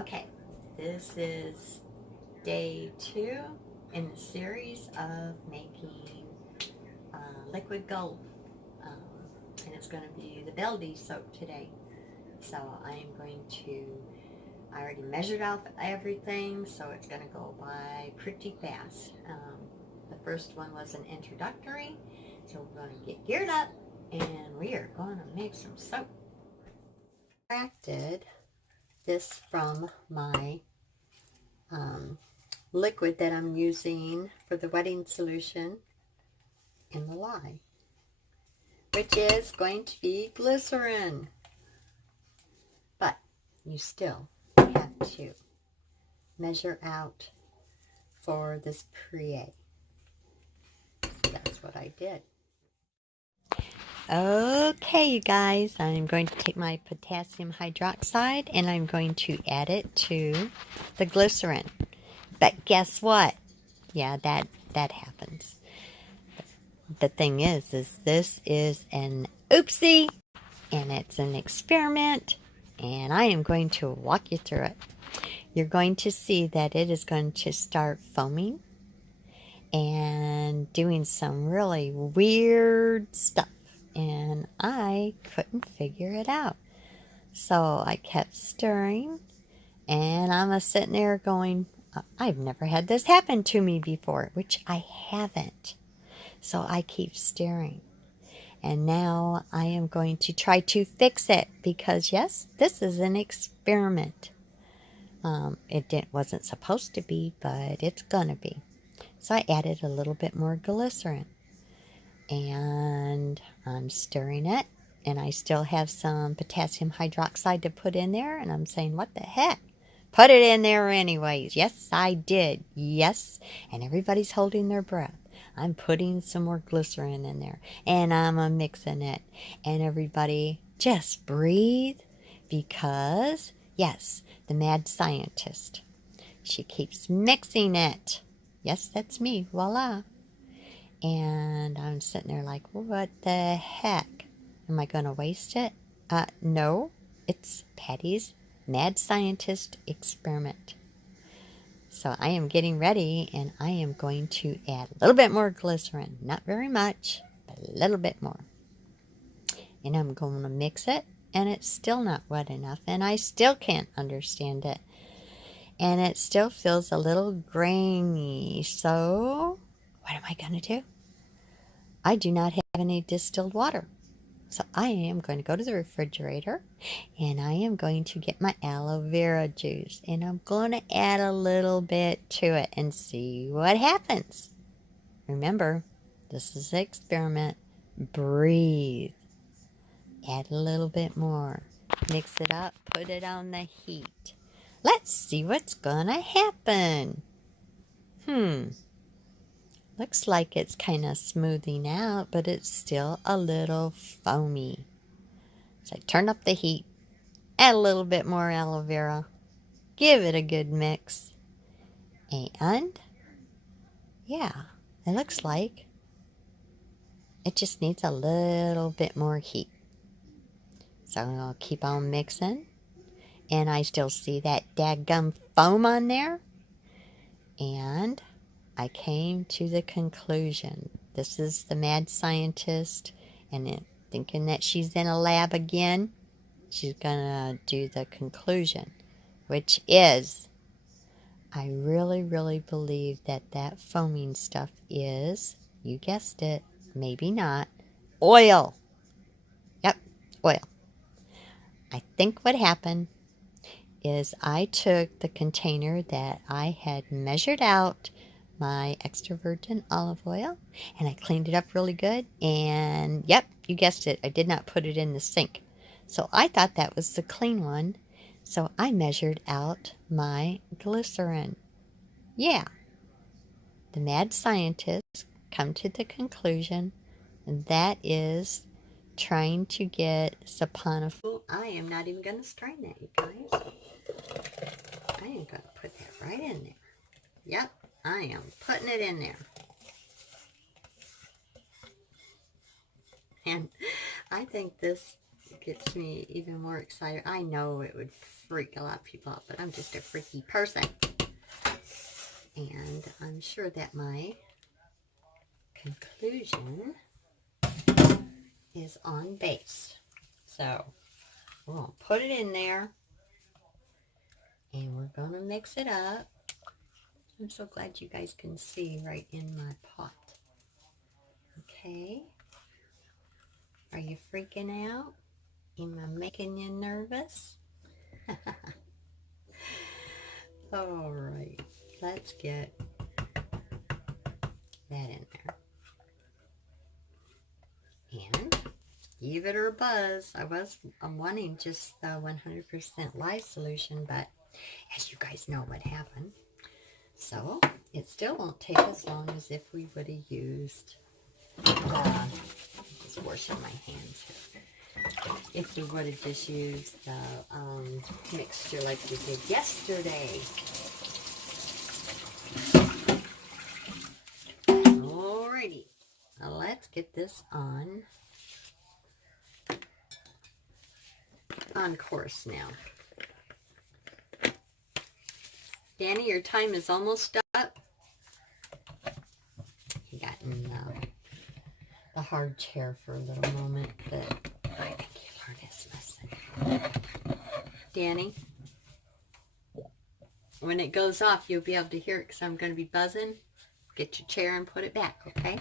Okay, this is day 2 in the series of making liquid gold. Um, and it's going to be the Beldi soap today. So I am going to, I already measured out everything, so it's going to go by pretty fast. The first one was an introductory, so we're going to get geared up and we are going to make some soap. Extracted this from my liquid that I'm using for the wetting solution in the lye, which is going to be glycerin. But you still have to measure out for this Prie. That's what I did. Okay, you guys, I'm going to take my potassium hydroxide and I'm going to add it to the glycerin. But guess what? Yeah, that happens. The thing is this is an oopsie, and it's an experiment, and I am going to walk you through it. You're going to see that it is going to start foaming and doing some really weird stuff, and I couldn't figure it out. So I kept stirring, and I'm sitting there going, I've never had this happen to me before, which I haven't. So I keep stirring. And now I am going to try to fix it because, yes, this is an experiment. It wasn't supposed to be, but it's going to be. So I added a little bit more glycerin. And I'm stirring it. And I still have some potassium hydroxide to put in there. And I'm saying, what the heck? Put it in there anyways. Yes, I did. Yes. And everybody's holding their breath. I'm putting some more glycerin in there. And I'm mixing it. And everybody just breathe. Because, yes, the mad scientist. She keeps mixing it. Yes, that's me. Voila. And I'm sitting there like, what the heck? Am I going to waste it? No. It's Patty's mad scientist experiment. So I am getting ready, and I am going to add a little bit more glycerin. Not very much, but a little bit more. And I'm going to mix it, and it's still not wet enough, and I still can't understand it. And it still feels a little grainy. So what am I going to do? I do not have any distilled water. So I am going to go to the refrigerator, and I am going to get my aloe vera juice, and I'm going to add a little bit to it and see what happens. Remember, this is an experiment. Breathe. Add a little bit more. Mix it up. Put it on the heat. Let's see what's going to happen. Looks like it's kind of smoothing out, but it's still a little foamy. So I turn up the heat, add a little bit more aloe vera, give it a good mix, and yeah, it looks like it just needs a little bit more heat. So I'll keep on mixing, and I still see that dadgum foam on there, and I came to the conclusion. This is the mad scientist, and thinking that she's in a lab again, she's gonna do the conclusion, which is, I really, really believe that foaming stuff is, you guessed it, maybe not, oil. Yep, oil. I think what happened is I took the container that I had measured out my extra virgin olive oil, and I cleaned it up really good, and yep, you guessed it, I did not put it in the sink. So I thought that was the clean one, so I measured out my glycerin. Yeah, the mad scientists come to the conclusion that is trying to get saponified. I am not even going to strain that, you guys. I am going to put that right in there. Yep. I am putting it in there. And I think this gets me even more excited. I know it would freak a lot of people out, but I'm just a freaky person. And I'm sure that my conclusion is on base. So we're going to put it in there and we're going to mix it up. I'm so glad you guys can see right in my pot. Okay. Are you freaking out? Am I making you nervous? All right. Let's get that in there. And give it a buzz. I'm wanting just the 100% live solution, but as you guys know what happened. So it still won't take as long as if we would have used just washing my hands here. If we would have just used the mixture like we did yesterday. Alrighty, now let's get this on course now. Danny, your time is almost up. He got in the hard chair for a little moment, but I think he learned his lesson. Danny, when it goes off, you'll be able to hear it because I'm going to be buzzing. Get your chair and put it back, okay?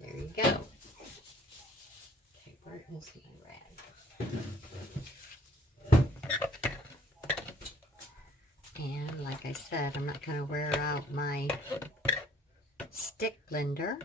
There you go. Okay, where is my rag? And like I said, I'm not going to wear out my stick blender.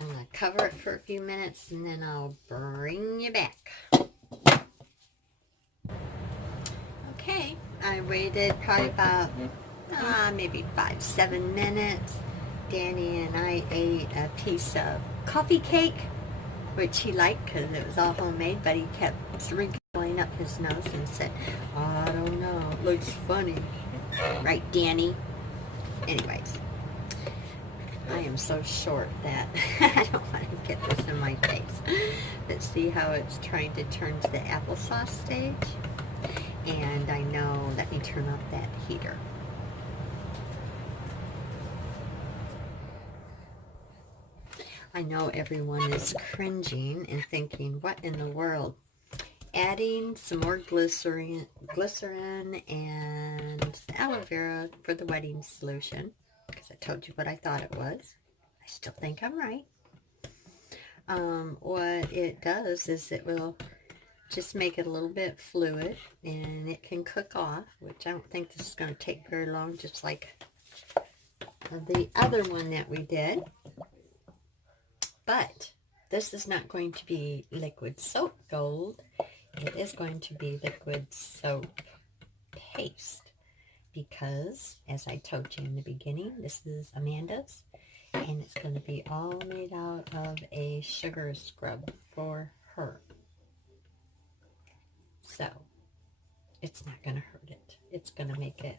I'm going to cover it for a few minutes and then I'll bring you back. Okay, I waited probably about maybe 5-7 minutes. Danny and I ate a piece of coffee cake, which he liked because it was all homemade, but he kept wrinkling up his nose and said, I don't know, it looks funny. Right, Danny? Anyways, I am so short that I don't want to get this in my face. Let's see how it's trying to turn to the applesauce stage. And I know, let me turn off that heater. I know everyone is cringing and thinking, what in the world? Adding some more glycerin and aloe vera for the wedding solution, because I told you what I thought it was. I still think I'm right. What it does is it will just make it a little bit fluid and it can cook off, which I don't think this is going to take very long, just like the other one that we did. But this is not going to be liquid soap gold. It is going to be liquid soap paste because, as I told you in the beginning, this is Amanda's and it's going to be all made out of a sugar scrub for her. So, it's not going to hurt it. It's going to make it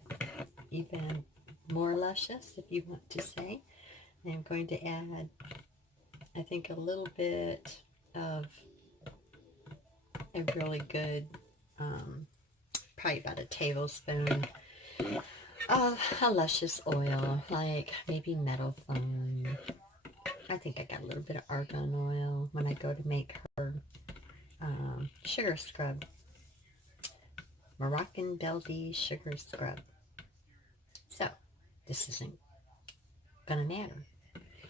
even more luscious, if you want to say. I'm going to add, I think, a little bit of a really good, probably about a tablespoon of a luscious oil, like maybe metal foam. I think I got a little bit of argan oil when I go to make her sugar scrub. Moroccan Beldi sugar scrub. So, this isn't going to matter.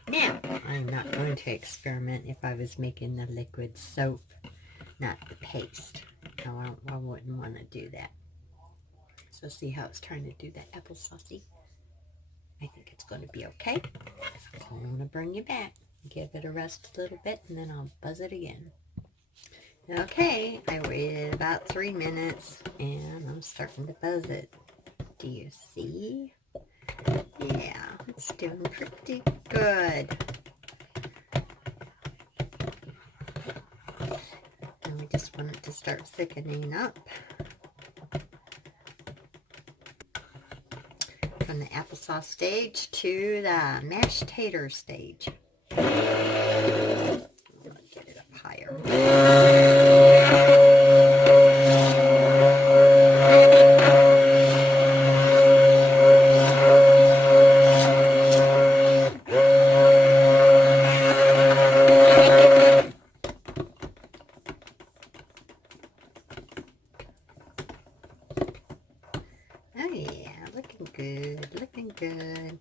Now, I'm not going to experiment if I was making the liquid soap, not the paste. I wouldn't want to do that. So see how it's trying to do that applesauce? I think it's going to be okay. I'm going to bring you back. Give it a rest a little bit, and then I'll buzz it again. Okay, I waited about 3 minutes, and I'm starting to buzz it. Do you see? Yeah, it's doing pretty good. And we just want it to start thickening up. From the applesauce stage to the mashed tater stage. I'm going to get it up higher. Oh yeah, looking good, looking good.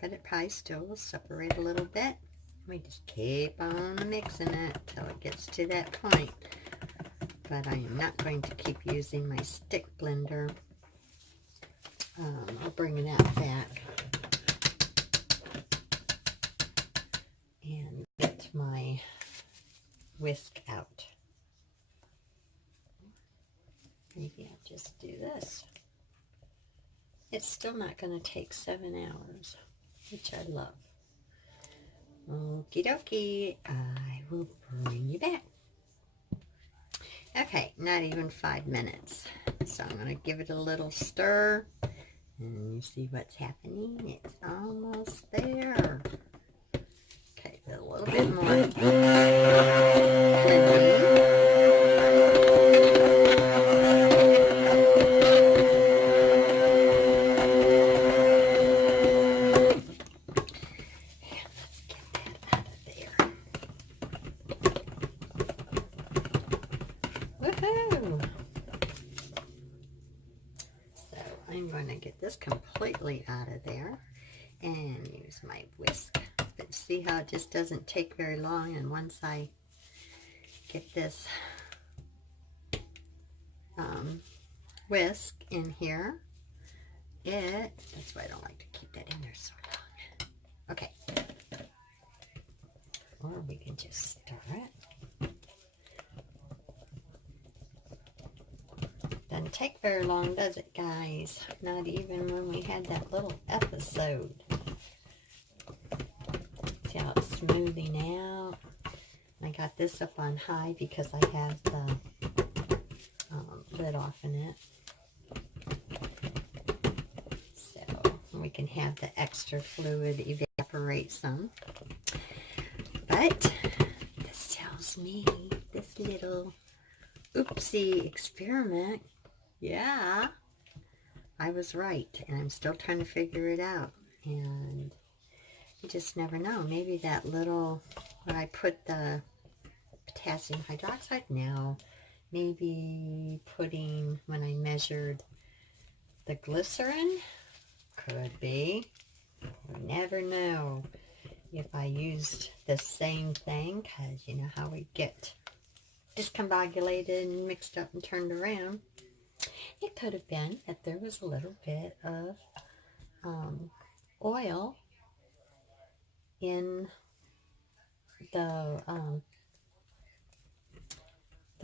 But it probably still will separate a little bit. We just keep on mixing it till it gets to that point. But I am not going to keep using my stick blender. I'll bring that back and get my whisk out. Maybe I'll just do this. It's still not going to take 7 hours, which I love. Okie dokie, I will bring you back. Okay, not even 5 minutes. So I'm going to give it a little stir. And you see what's happening? It's almost there. Okay, a little bit more. Plenty. I'm going to get this completely out of there and use my whisk. But see how it just doesn't take very long, and once I get this whisk in here, that's why I don't like to keep that in there so long. Okay. Or we can just stir it. Doesn't take very long, does it, guys? Not even when we had that little episode. See how it's smoothing out? I got this up on high because I have the lid off in it. So we can have the extra fluid evaporate some. But this tells me this little oopsie experiment, yeah, I was right, and I'm still trying to figure it out. And you just never know. Maybe that little, where I put the potassium hydroxide now, maybe putting, when I measured the glycerin, could be. You never know if I used the same thing, because you know how we get discombobulated and mixed up and turned around. It could have been that there was a little bit of oil in the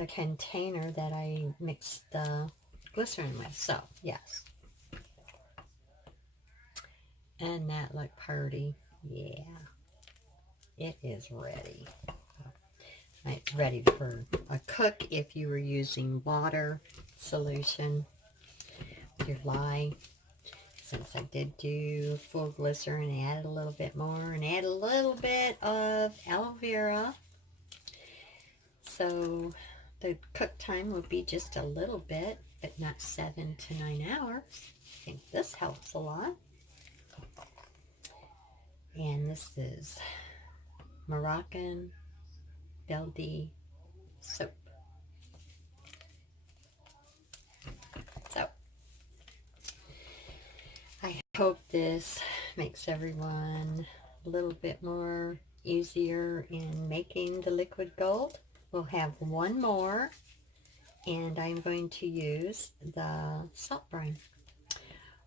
container that I mixed the glycerin with. So yes, and that looked pretty. Yeah, it is ready. It's ready for a cook if you were using water solution, your lye. Since I did do full glycerin, I added a little bit more and add a little bit of aloe vera. So the cook time will be just a little bit, but not 7 to 9 hours. I think this helps a lot. And this is Moroccan Beldi soap. So I hope this makes everyone a little bit more easier in making the liquid gold. We'll have one more, and I'm going to use the salt brine.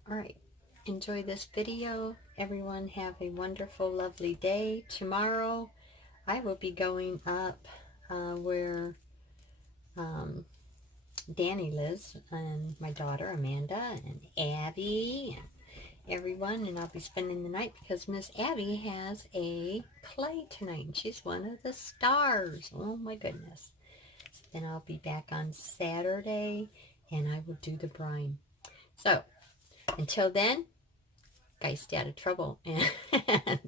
All right, enjoy this video. Everyone have a wonderful, lovely day. Tomorrow, I will be going up where Danny lives, and my daughter Amanda and Abby and everyone, and I'll be spending the night because Miss Abby has a play tonight and she's one of the stars. Oh my goodness. Then I'll be back on Saturday and I will do the brine. So until then, guys, stay out of trouble. And I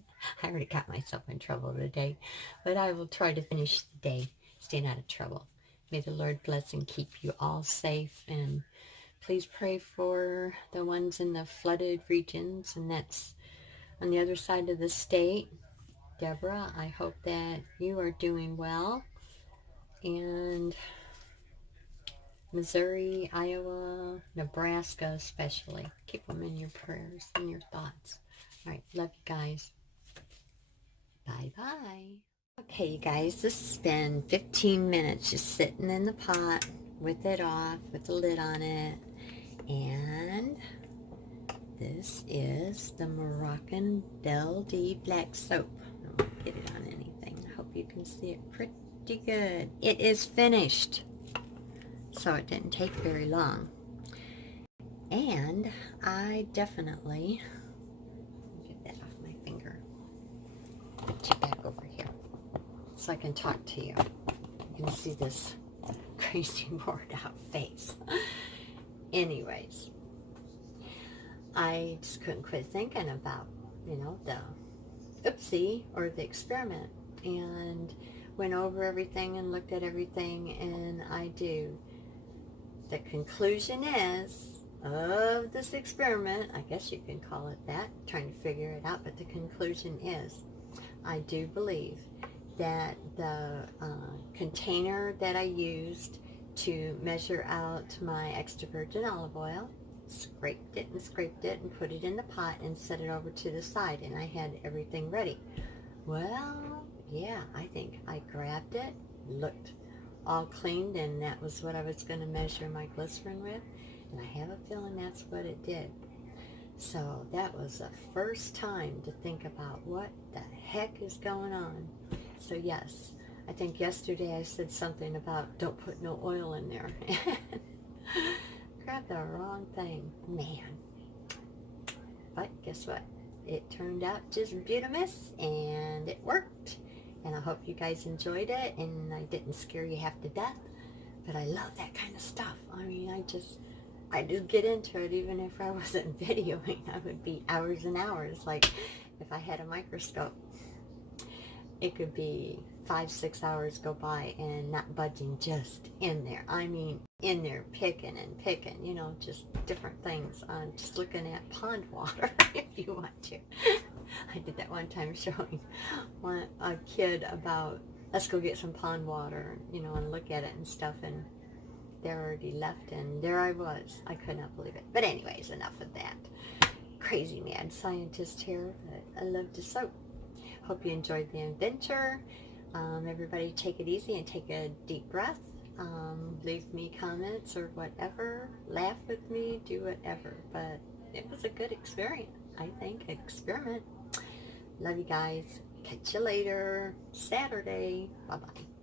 already got myself in trouble today, but I will try to finish the day staying out of trouble. May the Lord bless and keep you all safe, and please pray for the ones in the flooded regions, and that's on the other side of the state. Deborah, I hope that you are doing well. And Missouri, Iowa, Nebraska especially. Keep them in your prayers and your thoughts. All right, love you guys. Bye-bye. Okay, you guys, this has been 15 minutes just sitting in the pot with it off, with the lid on it. And this is the Moroccan Beldi black soap. I won't get it on anything. I hope you can see it pretty good. It is finished, so it didn't take very long. And I definitely, get that off my finger, get you back over here so I can talk to you. You can see this crazy bored out face. Anyways, I just couldn't quit thinking about, the oopsie or the experiment, and went over everything and looked at everything, and the conclusion is of this experiment, I guess you can call it that, trying to figure it out, but the conclusion is I do believe that the container that I used to measure out my extra virgin olive oil, scraped it and put it in the pot and set it over to the side, and I had everything ready. Well, yeah, I think I grabbed it, looked all cleaned, and that was what I was going to measure my glycerin with, and I have a feeling that's what it did. So that was the first time to think about what the heck is going on. So yes, I think yesterday I said something about don't put no oil in there. Grabbed the wrong thing, man. But guess what? It turned out just beautimous, and it worked. And I hope you guys enjoyed it, and I didn't scare you half to death. But I love that kind of stuff. I mean, I just get into it. Even if I wasn't videoing, I would be hours and hours. Like if I had a microscope, it could be 5-6 hours go by and not budging, just in there. I mean, in there, picking and picking, just different things. Just looking at pond water, if you want to. I did that one time showing a kid about, let's go get some pond water, and look at it and stuff, and they're already left, and there I was. I could not believe it. But anyways, enough of that. Crazy mad scientist here, but I love to soap. Hope you enjoyed the adventure. Everybody take it easy and take a deep breath. Leave me comments or whatever. Laugh with me, do whatever. But it was a good experience, I think. Experiment. Love you guys. Catch you later. Saturday. Bye-bye.